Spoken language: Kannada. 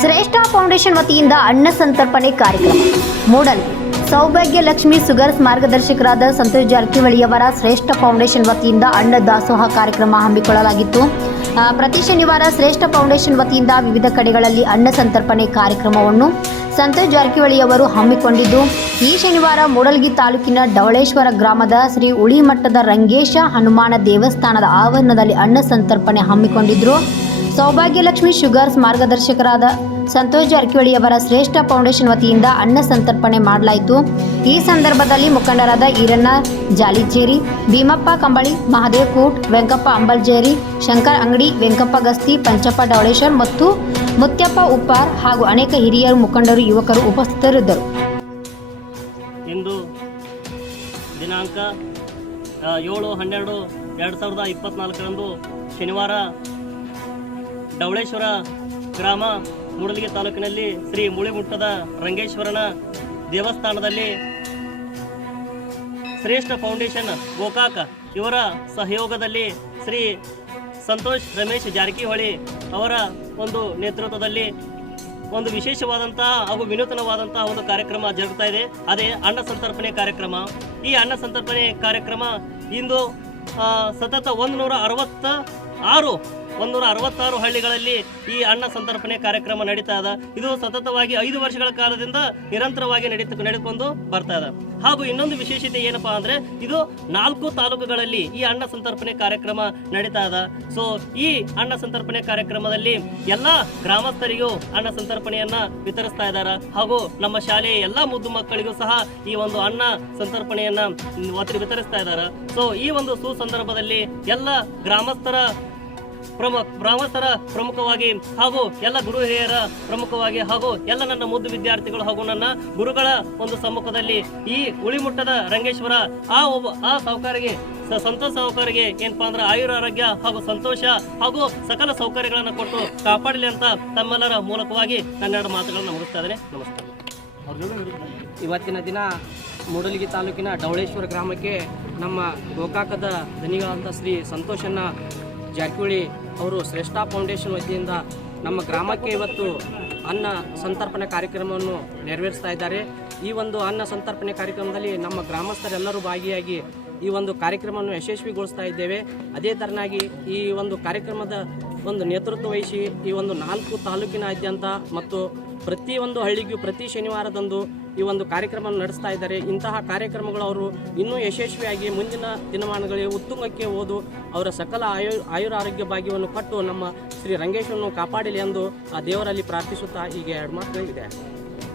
ಶ್ರೇಷ್ಠ ಫೌಂಡೇಶನ್ ವತಿಯಿಂದ ಅನ್ನ ಸಂತರ್ಪಣೆ ಕಾರ್ಯಕ್ರಮ. ಮೂಡಲ್ ಸೌಭಾಗ್ಯ ಲಕ್ಷ್ಮಿ ಸುಗರ್ಸ್ ಮಾರ್ಗದರ್ಶಕರಾದ ಸಂತೋಷ್ ಜಾರಕಿಹೊಳಿಯವರ ಶ್ರೇಷ್ಠ ಫೌಂಡೇಶನ್ ವತಿಯಿಂದ ಅನ್ನ ದಾಸೋಹ ಕಾರ್ಯಕ್ರಮ ಹಮ್ಮಿಕೊಳ್ಳಲಾಗಿತ್ತು. ಪ್ರತಿ ಶನಿವಾರ ಶ್ರೇಷ್ಠ ಫೌಂಡೇಶನ್ ವತಿಯಿಂದ ವಿವಿಧ ಕಡೆಗಳಲ್ಲಿ ಅನ್ನ ಸಂತರ್ಪಣೆ ಕಾರ್ಯಕ್ರಮವನ್ನು ಸಂತೋಷ್ ಜಾರಕಿಹೊಳಿಯವರು ಹಮ್ಮಿಕೊಂಡಿದ್ದು, ಈ ಶನಿವಾರ ಮೂಡಲ್ಗಿ ತಾಲೂಕಿನ ಡವಳೇಶ್ವರ ಗ್ರಾಮದ ಶ್ರೀ ಉಳಿಮಠದ ರಂಗೇಶ ಹನುಮಾನ ದೇವಸ್ಥಾನದ ಆವರಣದಲ್ಲಿ ಅನ್ನ ಸಂತರ್ಪಣೆ ಹಮ್ಮಿಕೊಂಡಿದ್ರು. ಸೌಭಾಗ್ಯಲಕ್ಷ್ಮಿ ಶುಗರ್ಸ್ ಮಾರ್ಗದರ್ಶಕರಾದ ಸಂತೋಷ್ ಜಾರಕಿಹೊಳಿಯವರ ಶ್ರೇಷ್ಠ ಫೌಂಡೇಶನ್ ವತಿಯಿಂದ ಅನ್ನ ಸಂತರ್ಪಣೆ ಮಾಡಲಾಯಿತು. ಈ ಸಂದರ್ಭದಲ್ಲಿ ಮುಖಂಡರಾದ ಈರಣ್ಣ ಜಾಲಿಚೇರಿ ಭೀಮಪ್ಪ ಕಂಬಳಿ, ಮಹಾದೇವ್ ಕೂಟ್, ವೆಂಕಪ್ಪ ಅಂಬಲ್ಜೇರಿ, ಶಂಕರ್ ಅಂಗಡಿ, ವೆಂಕಪ್ಪ ಗಸ್ತಿ, ಪಂಚಪ್ಪ ಡೌಳೇಶ್ವರ್ ಮತ್ತು ಮುತ್ಯಪ್ಪ ಉಪ್ಪಾರ್ ಹಾಗೂ ಅನೇಕ ಹಿರಿಯರು ಮುಖಂಡರು, ಯುವಕರು ಉಪಸ್ಥಿತರಿದ್ದರು. ಇಂದು ದಿನಾಂಕ ಏಳು ಹನ್ನೆರಡು ಎರಡು ಸಾವಿರದ ಇಪ್ಪತ್ತ್ನಾಲ್ಕರಂದು ಶನಿವಾರ ಡವಳೇಶ್ವರ ಗ್ರಾಮ ಮೂಡಲಗಿ ತಾಲೂಕಿನಲ್ಲಿ ಶ್ರೀ ಮುಳಿಮುಟ್ಟದ ರಂಗೇಶ್ವರನ ದೇವಸ್ಥಾನದಲ್ಲಿ ಶ್ರೇಷ್ಠ ಫೌಂಡೇಶನ್ ಗೋಕಾಕ ಇವರ ಸಹಯೋಗದಲ್ಲಿ ಶ್ರೀ ಸಂತೋಷ್ ರಮೇಶ್ ಜಾರಕಿಹೊಳಿ ಅವರ ಒಂದು ನೇತೃತ್ವದಲ್ಲಿ ಒಂದು ವಿಶೇಷವಾದಂತಹ ಹಾಗೂ ವಿನೂತನವಾದಂತಹ ಒಂದು ಕಾರ್ಯಕ್ರಮ ಜರುಗ್ತಾ ಇದೆ. ಅದೇ ಅನ್ನ ಸಂತರ್ಪಣೆ ಕಾರ್ಯಕ್ರಮ. ಈ ಅನ್ನ ಸಂತರ್ಪಣೆ ಕಾರ್ಯಕ್ರಮ ಇಂದು ಸತತ ಒಂದು ನೂರ ಅರವತ್ತ ಆರು ಒಂದೂರ ಅರವತ್ತಾರು ಹಳ್ಳಿಗಳಲ್ಲಿ ಈ ಅನ್ನ ಸಂತರ್ಪಣೆ ಕಾರ್ಯಕ್ರಮ ನಡೀತಾ ಇದೆ. ಇದು ಸತತವಾಗಿ ಐದು ವರ್ಷಗಳ ಕಾಲದಿಂದ ನಿರಂತರವಾಗಿ ನಡೀತ ನಡೆದುಕೊಂಡು ಬರ್ತಾ ಇದೆ. ಹಾಗೂ ಇನ್ನೊಂದು ವಿಶೇಷತೆ ಏನಪ್ಪಾ ಅಂದ್ರೆ ಇದು ನಾಲ್ಕು ತಾಲೂಕುಗಳಲ್ಲಿ ಈ ಅನ್ನ ಸಂತರ್ಪಣೆ ಕಾರ್ಯಕ್ರಮ ನಡೀತಾ ಇದೆ. ಸೊ ಈ ಅನ್ನ ಸಂತರ್ಪಣೆ ಕಾರ್ಯಕ್ರಮದಲ್ಲಿ ಎಲ್ಲ ಗ್ರಾಮಸ್ಥರಿಗೂ ಅನ್ನ ಸಂತರ್ಪಣೆಯನ್ನ ವಿತರಿಸ್ತಾ ಇದ್ದಾರೆ. ಹಾಗೂ ನಮ್ಮ ಶಾಲೆಯ ಎಲ್ಲ ಮುದ್ದು ಮಕ್ಕಳಿಗೂ ಸಹ ಈ ಒಂದು ಅನ್ನ ಸಂತರ್ಪಣೆಯನ್ನ ವಿತರಿಸ್ತಾ ಇದ್ದಾರೆ. ಸೊ ಈ ಒಂದು ಸುಸಂದರ್ಭದಲ್ಲಿ ಎಲ್ಲ ಗ್ರಾಮಸ್ಥರ ಪ್ರಮುಖ ಗ್ರಾಮಸ್ಥರ ಪ್ರಮುಖವಾಗಿ ಹಾಗೂ ಎಲ್ಲ ಗುರು ಹಿರಿಯರ ಪ್ರಮುಖವಾಗಿ ಹಾಗೂ ಎಲ್ಲ ನನ್ನ ಮುದ್ದು ವಿದ್ಯಾರ್ಥಿಗಳು ಹಾಗೂ ನನ್ನ ಗುರುಗಳ ಒಂದು ಸಮ್ಮುಖದಲ್ಲಿ ಈ ಉಳಿಮುಟ್ಟದ ರಂಗೇಶ್ವರ ಆ ಒಬ್ಬ ಆ ಸಾಹುಕಾರಿಗೆ ಸಂತೋಷ ಸಾಹುಕಾರಿಗೆ ಏನಪ್ಪಾ ಅಂದ್ರೆ ಆಯುರ ಆರೋಗ್ಯ ಹಾಗೂ ಸಂತೋಷ ಹಾಗೂ ಸಕಲ ಸೌಕರ್ಯಗಳನ್ನು ಕೊಟ್ಟು ಕಾಪಾಡಲಿ ಅಂತ ತಮ್ಮೆಲ್ಲರ ಮೂಲಕವಾಗಿ ನನ್ನೆರಡು ಮಾತುಗಳನ್ನು ಮುಗಿಸ್ತಾ ಇದ್ದೇನೆ. ನಮಸ್ಕಾರ. ಇವತ್ತಿನ ದಿನ ಮೂಡಲಗಿ ತಾಲೂಕಿನ ಡೌಳೇಶ್ವರ ಗ್ರಾಮಕ್ಕೆ ನಮ್ಮ ಗೋಕಾಕದ ಧನಿಗಳಾದಂಥ ಶ್ರೀ ಸಂತೋಷನ್ನ ಜಾರಕಿಹೊಳಿ ಅವರು ಶ್ರೇಷ್ಠ ಫೌಂಡೇಶನ್ ವತಿಯಿಂದ ನಮ್ಮ ಗ್ರಾಮಕ್ಕೆ ಇವತ್ತು ಅನ್ನ ಸಂತರ್ಪಣೆ ಕಾರ್ಯಕ್ರಮವನ್ನು ನೆರವೇರಿಸ್ತಾ ಇದ್ದಾರೆ. ಈ ಒಂದು ಅನ್ನ ಸಂತರ್ಪಣೆ ಕಾರ್ಯಕ್ರಮದಲ್ಲಿ ನಮ್ಮ ಗ್ರಾಮಸ್ಥರೆಲ್ಲರೂ ಭಾಗಿಯಾಗಿ ಈ ಒಂದು ಕಾರ್ಯಕ್ರಮವನ್ನು ಯಶಸ್ವಿಗೊಳಿಸ್ತಾ ಇದ್ದೇವೆ. ಅದೇ ಥರನಾಗಿ ಈ ಒಂದು ಕಾರ್ಯಕ್ರಮದ ಒಂದು ನೇತೃತ್ವ ವಹಿಸಿ ಈ ಒಂದು ನಾಲ್ಕು ತಾಲೂಕಿನಾದ್ಯಂತ ಮತ್ತು ಪ್ರತಿಯೊಂದು ಹಳ್ಳಿಗೂ ಪ್ರತಿ ಶನಿವಾರದಂದು ಈ ಒಂದು ಕಾರ್ಯಕ್ರಮವನ್ನು ನಡೆಸ್ತಾ ಇದ್ದಾರೆ. ಇಂತಹ ಕಾರ್ಯಕ್ರಮಗಳು ಅವರು ಇನ್ನೂ ಯಶಸ್ವಿಯಾಗಿ ಮುಂದಿನ ದಿನಮಾನಗಳಿಗೆ ಉತ್ತುಂಗಕ್ಕೆ ಓದು ಅವರ ಸಕಲ ಆಯು, ಆಯುರಾರೋಗ್ಯ ಭಾಗ್ಯವನ್ನು ಕೊಟ್ಟು ನಮ್ಮ ಶ್ರೀ ರಂಗೇಶ್ವರನ್ನು ಕಾಪಾಡಲಿ ಎಂದು ಆ ದೇವರಲ್ಲಿ ಪ್ರಾರ್ಥಿಸುತ್ತಾ ಹೀಗೆ ಎರಡು ಇದೆ.